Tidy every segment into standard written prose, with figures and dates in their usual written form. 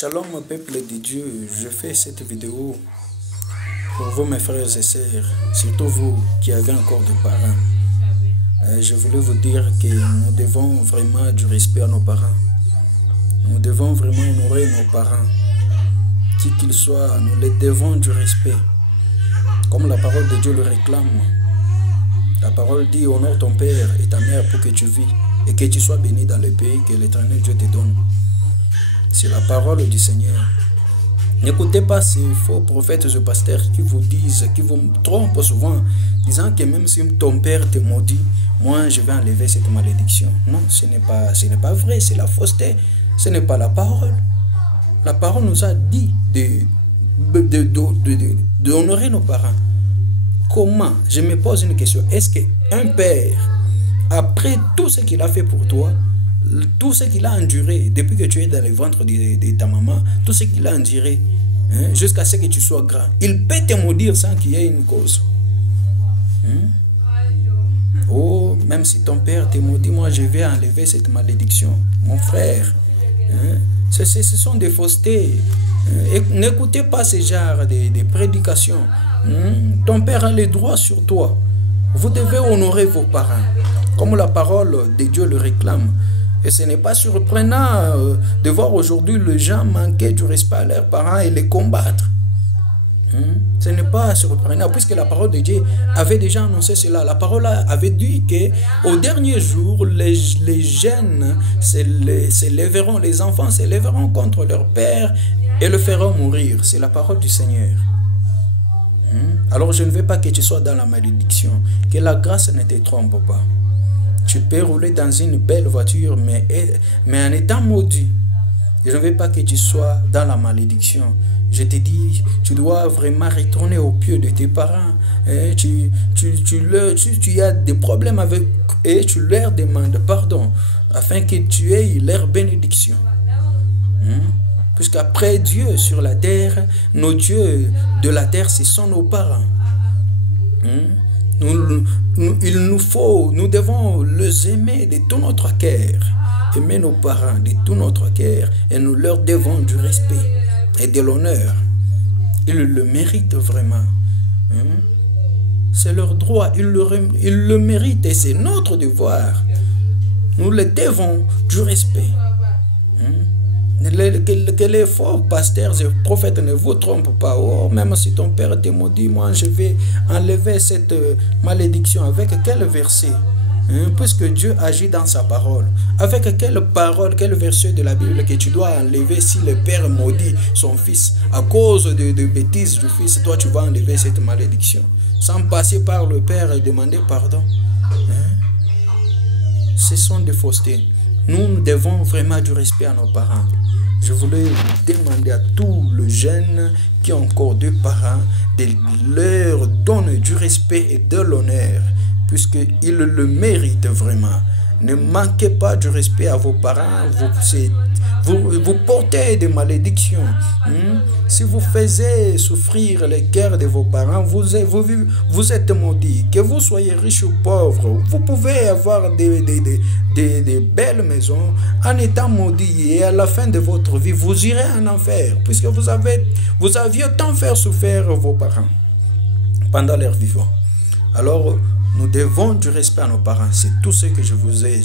Shalom peuple de Dieu, je fais cette vidéo pour vous mes frères et sœurs, surtout vous qui avez encore des parents. Je voulais vous dire que nous devons vraiment du respect à nos parents. Nous devons vraiment honorer nos parents. Qui qu'ils soient, nous les devons du respect. Comme la parole de Dieu le réclame. La parole dit honore ton père et ta mère pour que tu vis et que tu sois béni dans le pays que l'Éternel Dieu te donne. C'est la parole du Seigneur. N'écoutez pas ces faux prophètes et pasteurs qui vous disent, qui vous trompent souvent, disant que même si ton père te maudit, moi je vais enlever cette malédiction. Non, ce n'est pas vrai, c'est la fausseté, ce n'est pas la parole. La parole nous a dit d'honorer nos parents. Comment? Je me pose une question. Est-ce qu'un père, après tout ce qu'il a fait pour toi, tout ce qu'il a enduré depuis que tu es dans le ventre de ta maman, tout ce qu'il a enduré, hein, jusqu'à ce que tu sois grand, il peut te maudire sans qu'il y ait une cause. Oh, même si ton père te maudit, moi je vais enlever cette malédiction. Mon frère, hein, ce sont des faussetés. N'écoutez pas ce genre de prédications. Ton père a les droits sur toi. Vous devez honorer vos parents, comme la parole de Dieu le réclame. Et ce n'est pas surprenant de voir aujourd'hui les gens manquer du respect à leurs parents et les combattre. Ce n'est pas surprenant, puisque la parole de Dieu avait déjà annoncé cela. La parole avait dit qu'au dernier jour, les jeunes s'élèveront, les enfants s'élèveront contre leur père et le feront mourir. C'est la parole du Seigneur. Alors je ne veux pas que tu sois dans la malédiction, que la grâce ne te trompe pas. Tu peux rouler dans une belle voiture, mais en étant maudit. Je ne veux pas que tu sois dans la malédiction. Je te dis, tu dois vraiment retourner au pied de tes parents. Tu as des problèmes avec eux et tu leur demandes pardon, afin que tu aies leur bénédiction. Puisqu'après Dieu sur la terre, nos dieux de la terre, ce sont nos parents. Nous devons les aimer de tout notre cœur. Aimer nos parents de tout notre cœur. Et nous leur devons du respect et de l'honneur. Ils le méritent vraiment. C'est leur droit. Ils le méritent et c'est notre devoir. Nous les devons du respect. Que les faux pasteurs et prophètes ne vous trompent pas. Oh, même si ton père te maudit, moi je vais enlever cette malédiction. Avec quel verset? Puisque Dieu agit dans sa parole. Avec quelle parole, quel verset de la Bible que tu dois enlever si le père maudit son fils à cause de bêtises du fils? Toi tu vas enlever cette malédiction sans passer par le père et demander pardon. Ce sont des faussetés. Nous devons vraiment du respect à nos parents. Je voulais demander à tous les jeunes qui ont encore deux parents de leur donner du respect et de l'honneur, puisqu'ils le méritent vraiment. Ne manquez pas du respect à vos parents, vous portez des malédictions. Si vous faisiez souffrir les cœurs de vos parents, vous êtes maudits. Que vous soyez riches ou pauvres, vous pouvez avoir des belles maisons en étant maudits. Et à la fin de votre vie, vous irez en enfer, puisque vous aviez tant fait souffrir vos parents pendant leur vivant. Alors, nous devons du respect à nos parents. C'est tout ce que je voulais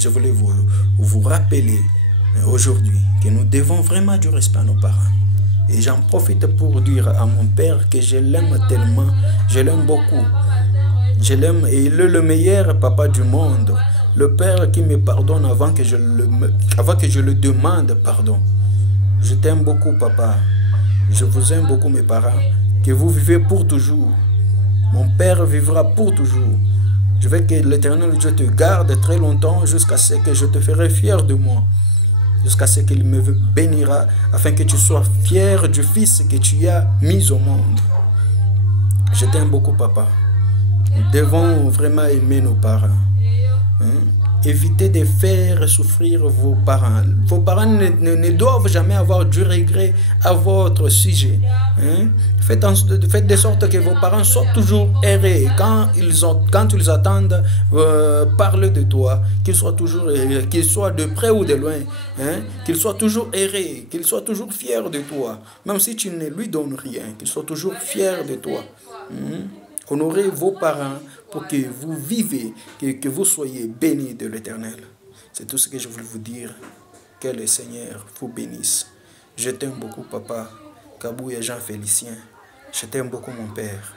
vous rappeler aujourd'hui. Que nous devons vraiment du respect à nos parents. Et j'en profite pour dire à mon père que je l'aime tellement. Je l'aime beaucoup. Je l'aime et il est le meilleur papa du monde. Le père qui me pardonne avant que je le demande pardon. Je t'aime beaucoup, papa. Je vous aime beaucoup, mes parents. Que vous vivez pour toujours. Mon père vivra pour toujours. Je veux que l'Éternel Dieu te garde très longtemps jusqu'à ce que je te ferai fier de moi. Jusqu'à ce qu'il me bénira afin que tu sois fier du fils que tu as mis au monde. Je t'aime beaucoup, papa. Nous devons vraiment aimer nos parents. Évitez de faire souffrir vos parents. Vos parents ne doivent jamais avoir du regret à votre sujet. Hein? Faites de sorte que vos parents soient toujours heureux. Quand ils attendent parler de toi, qu'ils soient toujours heureux, qu'ils soient de près ou de loin, hein? Qu'ils soient toujours heureux, qu'ils soient toujours fiers de toi. Même si tu ne lui donnes rien, qu'ils soient toujours fiers de toi. Hein? Honorez vos parents pour que vous vivez, que vous soyez bénis de l'Éternel. C'est tout ce que je voulais vous dire. Que le Seigneur vous bénisse. Je t'aime beaucoup, papa. Kabou et Jean Félicien. Je t'aime beaucoup, mon père.